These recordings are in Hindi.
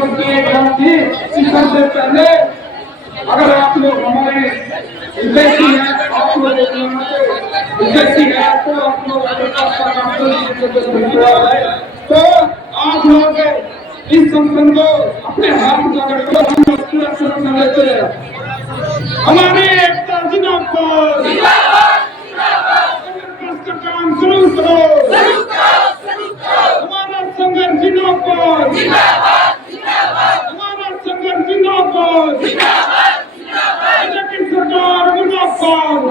ईश्वर की एक बात थी, ईश्वर से पहले अगर आप लोग हमारे हिंदू हैं, आप लोग हिंदू हैं तो आप लोग तो आप लोग इस संगठन को अपने हाथ में पकड़कर हम लोग पूरा संगठन लेते हैं। हमारी एकता जिंदाबाद, का काम शुरू करो, हमारा संघर्ष जिंदाबाद, हमारा संघर्ष जिंदाबाद, बीजेपी सरकार मुर्दाबाद,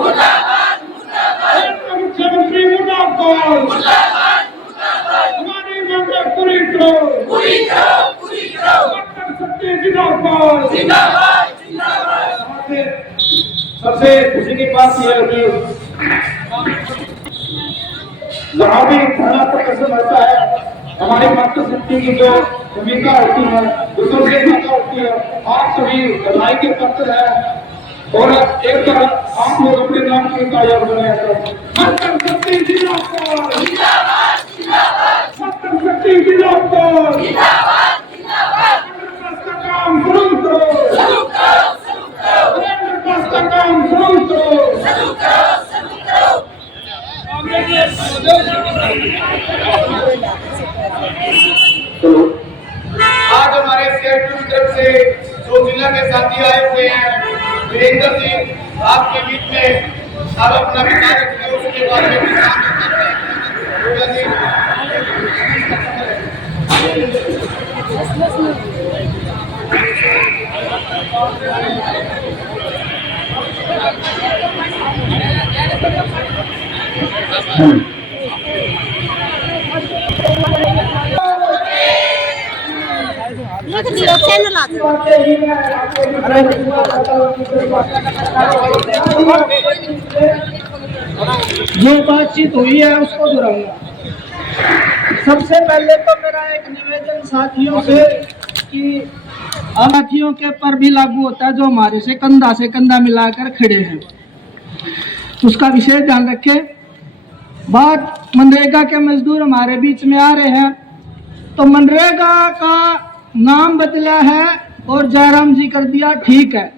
मुख्यमंत्री मुर्दाबाद, हमारी मांगें पूरी करो, सत्य जिंदाबाद। सबसे खुशी की बात यह है कि जहाँ भी धरना प्रदर्शन होता है, हमारी मातृशक्ति की जो भूमिका होती है, बुजुर्ग भूमिका होती है, आप सभी बधाई के पात्र हैं। और एक तरफ आप लोग अपने नाम की काया बनाए मातृशक्ति जिंदाबाद, मातृशक्ति जिंदाबाद, काम शुरू करो, काम शुरू करो। आज हमारे सीआईटी की तरफ से जो जिला के साथी आए हुए हैं, वीरेंद्र सिंह आपके बीच में आप अपना विचार रखिए, उसके बारे में जो बातचीत हुई है उसको दोहराऊंगा। सबसे पहले तो मेरा एक निवेदन साथियों से कि साथियों के पर भी लागू होता है जो हमारे से कंधा मिलाकर खड़े हैं, उसका विशेष ध्यान रखें। बात मनरेगा के मजदूर हमारे बीच में आ रहे हैं, तो मनरेगा का नाम बदला है और जयराम जी कर दिया, ठीक है।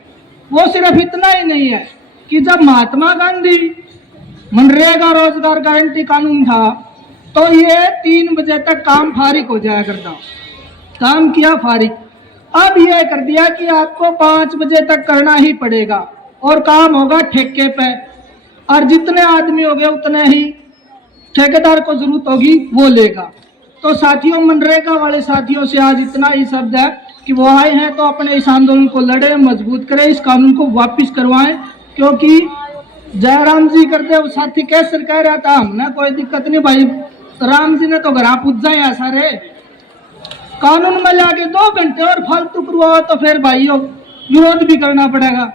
वो सिर्फ इतना ही नहीं है कि जब महात्मा गांधी मनरेगा रोजगार गारंटी कानून था तो ये 3 बजे तक काम फारिग हो जाया करता, काम किया फारिग। अब ये कर दिया कि आपको 5 बजे तक करना ही पड़ेगा और काम होगा ठेके पे, और जितने आदमी हो गए उतने ही ठेकेदार को जरूरत होगी वो लेगा। तो साथियों, मनरेगा वाले साथियों से आज इतना ही शब्द है कि वो आए हैं तो अपने इस आंदोलन को लड़े, मजबूत करें, इस कानून को वापस करवाएं। क्योंकि जयराम जी करते वो साथी कैसे कह रहा था, हमने कोई दिक्कत नहीं भाई, राम जी ने तो घर पूछ जाए सारे कानून में लाके 2 घंटे और फालतू करवाओ तो फिर भाइयों विरोध भी करना पड़ेगा।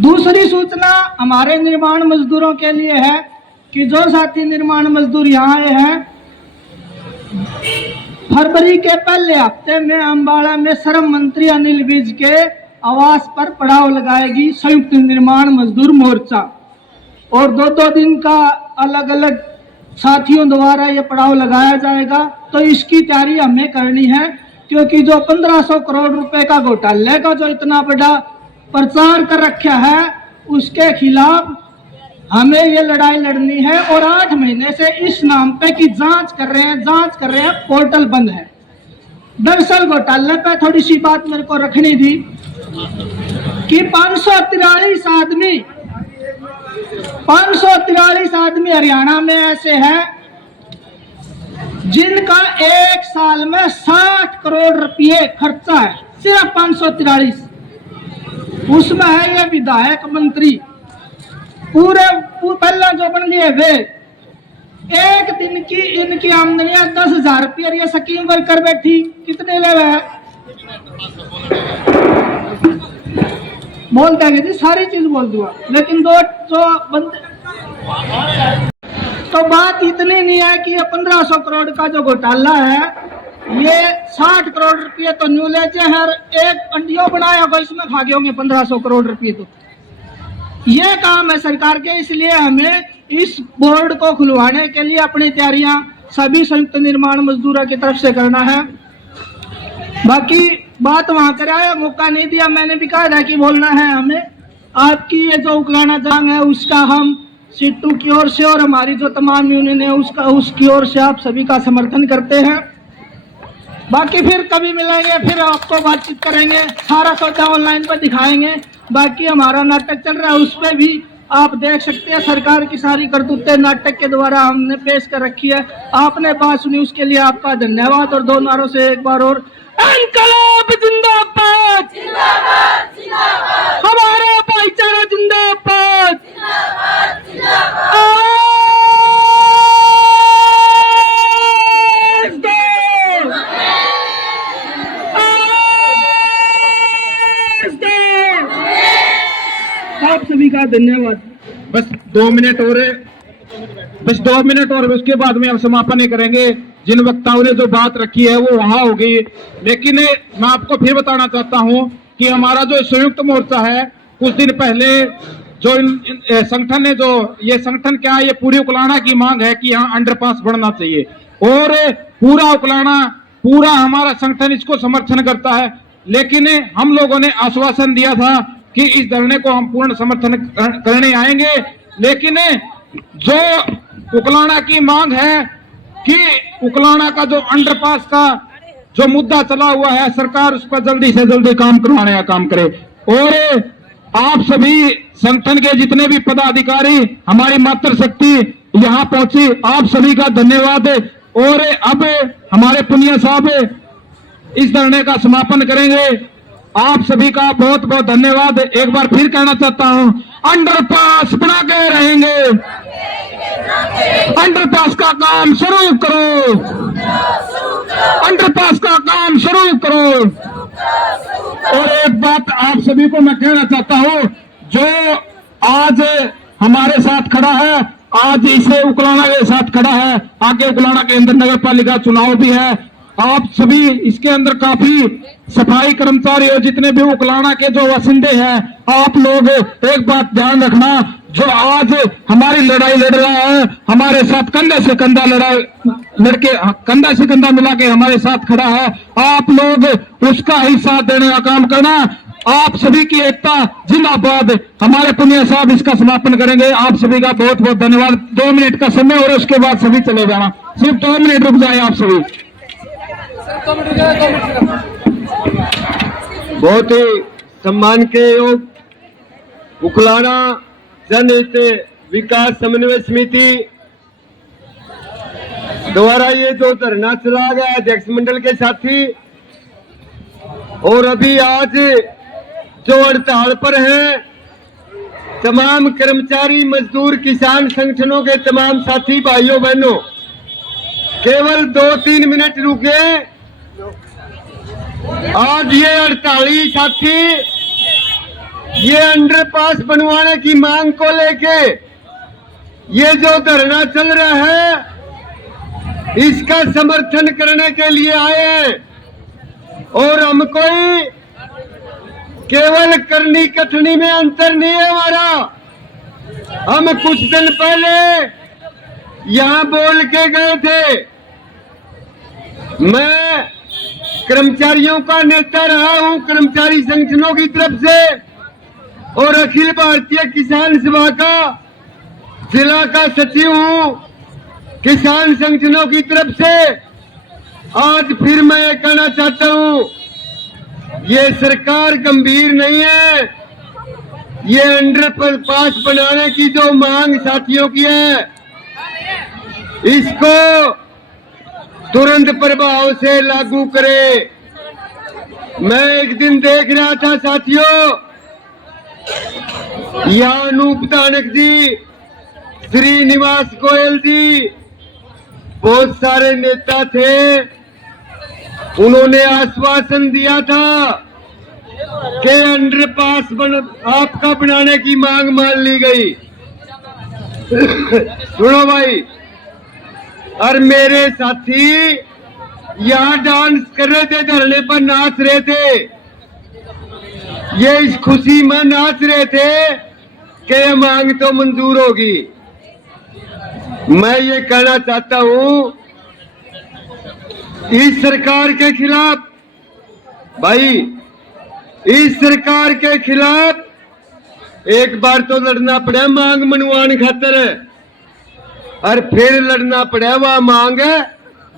दूसरी सूचना हमारे निर्माण मजदूरों के लिए है कि जो साथी निर्माण मजदूर यहाँ आए हैं, फरवरी के पहले हफ्ते में अम्बाड़ा में श्रम मंत्री अनिल विज के आवास पर पड़ाव लगाएगी संयुक्त निर्माण मजदूर मोर्चा, और 2-2 दिन का अलग अलग साथियों द्वारा ये पड़ाव लगाया जाएगा। तो इसकी तैयारी हमें करनी है, क्योंकि जो 1500 करोड़ रुपए का घोटाले का जो इतना बड़ा प्रचार कर रखा है उसके खिलाफ हमें ये लड़ाई लड़नी है। और 8 महीने से इस नाम पे कि जांच कर रहे हैं, पोर्टल बंद है। दरअसल घोटाले पे थोड़ी सी बात मेरे को रखनी थी कि 543 आदमी हरियाणा में ऐसे हैं जिनका एक साल में 60 करोड़ रुपये खर्चा है, सिर्फ 543। उसमें है ये विधायक मंत्री पूरे पहला जो बन लिए वे, एक दिन की इनकी आमदनियां 10,000 रुपये, ये स्कीम वर्कर बैठी कितने ले रहे हैं बोलता है, सारी चीज बोल दूंगा, लेकिन दो जो बंदे। तो बात इतनी नहीं है कि ये 1500 करोड़ का जो घोटाला है, ये 60 करोड़ रुपये तो न्यू लेते हैं, एक अंडियो बनाया होगा इसमें खा गए होंगे 1500 करोड़ रुपये। तो ये काम है सरकार के, इसलिए हमें इस बोर्ड को खुलवाने के लिए अपनी तैयारियां सभी संयुक्त निर्माण मजदूरों की तरफ से करना है। बाकी बात वहां कराया, मौका नहीं दिया, मैंने भी कहा था कि बोलना है हमें। आपकी ये जो उकलाना जंग है उसका हम सिट्टू की ओर से और हमारी जो तमाम यूनियन है उसकी ओर से आप सभी का समर्थन करते हैं। बाकी फिर कभी मिलेंगे, फिर आपको बातचीत करेंगे, सारा सौदा ऑनलाइन पर दिखाएंगे। बाकी हमारा नाटक चल रहा है, उस पर भी आप देख सकते हैं। सरकार की सारी करतूतें नाटक के द्वारा हमने पेश कर रखी है, आपने बात सुनी, उसके लिए आपका धन्यवाद। और दो नारों से एक बार और, इनकलाब जिंदाबाद, हमारा भाईचारा जिंदाबाद, आप सभी का धन्यवाद। बस 2 मिनट और है, बस 2 मिनट और, उसके बाद में हम समापन ही करेंगे। जिन वक्ताओं ने जो बात रखी है वो वहां होगी, लेकिन मैं आपको फिर बताना चाहता हूं कि हमारा जो संयुक्त मोर्चा है, कुछ दिन पहले जो संगठन ने, जो ये संगठन क्या है, ये पूरी उकलाना की मांग है कि यहाँ अंडरपास बनना चाहिए और पूरा उकलाना, पूरा हमारा संगठन इसको समर्थन करता है। लेकिन हम लोगों ने आश्वासन दिया था कि इस धरने को हम पूर्ण समर्थन करने आएंगे, लेकिन जो उकलाना की मांग है कि उकलाना का जो अंडरपास का जो मुद्दा चला हुआ है, सरकार उस पर जल्दी से जल्दी काम करवाने का काम करे। और आप सभी संगठन के जितने भी पदाधिकारी, हमारी मातृशक्ति यहाँ पहुंची, आप सभी का धन्यवाद। और अब हमारे पुनिया साहब इस धरने का समापन करेंगे। आप सभी का बहुत बहुत धन्यवाद। एक बार फिर कहना चाहता हूं, अंडरपास बना के रहेंगे, अंडरपास का काम शुरू करो, अंडरपास का काम शुरू करो। और एक बात आप सभी को मैं कहना चाहता हूं, जो आज हमारे साथ खड़ा है, आज इसे उकलाना के साथ खड़ा है, आगे उकलाना के अंदर नगर पालिका चुनाव भी है, आप सभी इसके अंदर काफी सफाई कर्मचारी और जितने भी उकलाना के जो वासिंदे हैं, आप लोग एक बात ध्यान रखना, जो आज हमारी लड़ाई लड़ रहा है, हमारे साथ कंधे से कंधा लड़के कंधा से कंधा मिला के हमारे साथ खड़ा है, आप लोग उसका ही साथ देने का काम करना। आप सभी की एकता जिंदाबाद। हमारे पुनिया साहब इसका समापन करेंगे। आप सभी का बहुत बहुत धन्यवाद। 2 मिनट का समय और उसके बाद सभी चले जाना, सिर्फ 2 मिनट रुक जाए आप सभी। बहुत ही सम्मान के योग उकलाना जनहित विकास समन्वय समिति द्वारा ये जो धरना चला गया अध्यक्ष मंडल के साथी, और अभी आज जो हड़ताल पर है तमाम कर्मचारी, मजदूर, किसान संगठनों के तमाम साथी भाइयों बहनों, केवल 2-3 मिनट रुके। आज ये हड़ताली साथी ये अंडरपास बनवाने की मांग को लेके ये जो धरना चल रहा है, इसका समर्थन करने के लिए आए हैं। और हम कोई केवल करनी कथनी में अंतर नहीं है हमारा। हम कुछ दिन पहले यहां बोल के गए थे, मैं कर्मचारियों का नेता रहा हूं कर्मचारी संगठनों की तरफ से, और अखिल भारतीय किसान सभा का जिला का सचिव हूं किसान संगठनों की तरफ से। आज फिर मैं ये कहना चाहता हूं, ये सरकार गंभीर नहीं है। ये अंडरपास बनाने की जो मांग साथियों की है, इसको तुरंत प्रभाव से लागू करे। मैं एक दिन देख रहा था साथियों, यहाँ अनूप धानक जी, श्रीनिवास गोयल जी, बहुत सारे नेता थे, उन्होंने आश्वासन दिया था कि अंडरपास आपका बनाने की मांग मान ली गई। सुनो भाई, और मेरे साथी यहाँ डांस कर रहे थे, धरने पर नाच रहे थे, ये इस खुशी में नाच रहे थे कि ये मांग तो मंजूर होगी। मैं ये कहना चाहता हूं, इस सरकार के खिलाफ भाई इस सरकार के खिलाफ एक बार तो लड़ना पड़ा मांग मनवाने खातर, और फिर लड़ना पड़ा वह मांग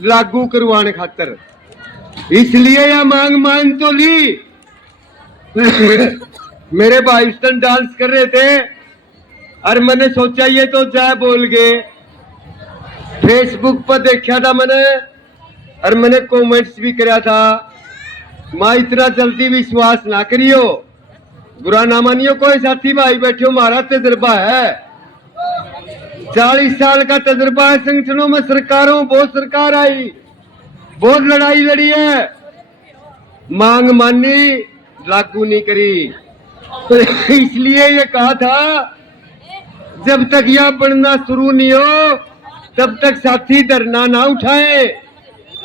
लागू करवाने खातर। इसलिए यह मांग मान तो ली। मेरे भाई स्टन डांस कर रहे थे और मैंने सोचा ये तो जय बोल गए। फेसबुक पर देखा था मैंने और मैंने कमेंट्स भी कराया था, मां इतना जल्दी विश्वास ना करियो, बुरा ना मानियो। कोई साथी भाई बैठे, हमारा तजर्बा है, 40 साल का तजर्बा है संगठनों में, सरकारों, बहुत सरकार आई, बहुत लड़ाई लड़ी है, मांग मानी, लागू नहीं करी। तो इसलिए ये कहा था जब तक यह बनना शुरू नहीं हो तब तक साथी धरना ना उठाए।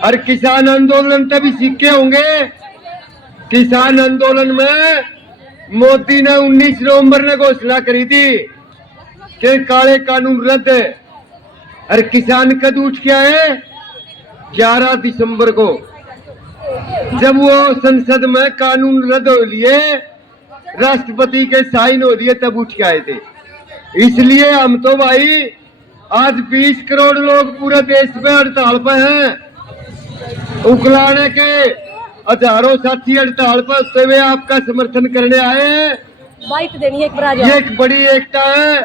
और किसान आंदोलन तभी सीखे होंगे। किसान आंदोलन में मोदी ने 19 नवंबर ने घोषणा करी थी कि काले कानून रद्द, और किसान कद उठ के आए 11 दिसंबर को, जब वो संसद में कानून रद्द हो लिए, राष्ट्रपति के साइन हो दिए, तब उठ के आए थे। इसलिए हम तो भाई आज 20 करोड़ लोग पूरे देश में हड़ताल पर हैं। उकलाने के हजारों साथी हड़ताल पर होते हुए आपका समर्थन करने आए हैं। बाइट देनी है एक ये एक बड़ी एकता है।